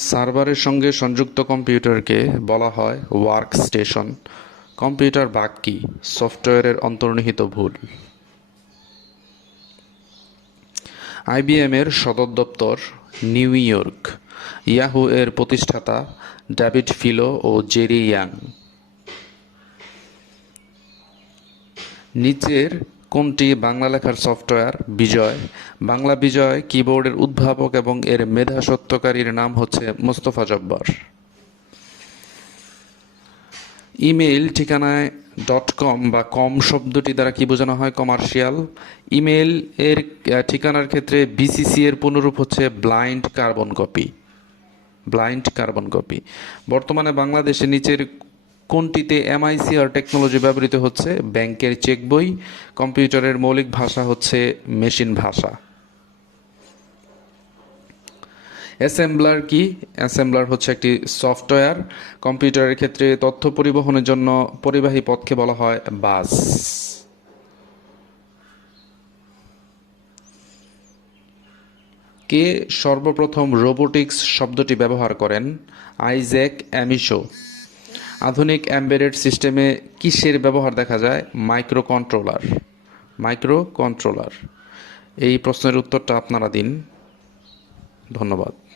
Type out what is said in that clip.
সার্ভারের সঙ্গে সংযুক্ত কম্পিউটারকে বলা হয় ওয়ার্কস্টেশন। কম্পিউটার বাগ কি? সফটওয়্যারের অন্তর্নিহিত ভুল। আইবিএম এর সদর দপ্তর নিউ ইয়র্ক। ইয়াহু এর প্রতিষ্ঠাতা ডেভিড ফিলো ও জেরি ইয়াং। নিচের কোনটি বাংলা লেখার সফটওয়্যার? বিজয়। বাংলা বিজয় কিবোর্ডের উদ্ভাবক এবং এর মেধাস্বত্বকারীর নাম হচ্ছে মোস্তফা জব্বার। ইমেইল ঠিকানায় .com বা কম শব্দটি দ্বারা কি বোঝানো হয়? কমার্শিয়াল। ইমেইল এর ঠিকানার ক্ষেত্রে বিসিসি এর পুনরূপ হচ্ছে blind carbon copy. Blind carbon copy. বর্তমানে বাংলাদেশে নিচের কোনটিতে এমআইসিআর টেকনোলজি ব্যবহৃত হচ্ছে? ব্যাংকের চেক বই। কম্পিউটারের মৌলিক ভাষা হচ্ছে মেশিন ভাষা। অ্যাসেম্বলার কি? অ্যাসেম্বলার হচ্ছে একটি সফটওয়্যার। কম্পিউটারের ক্ষেত্রে তথ্য পরিবহনের জন্য পরিবাহী পথকে বলা হয় বাস। কে সর্বপ্রথম রোবোটিক্স শব্দটি ব্যবহার করেন? আইজ্যাক অ্যামিশো। আধুনিক এমবেডেড সিস্টেমে কিসের ব্যবহার দেখা যায়? Micro controller. Micro controller. এই প্রশ্নের উত্তরটা আপনারা দিন। ধন্যবাদ।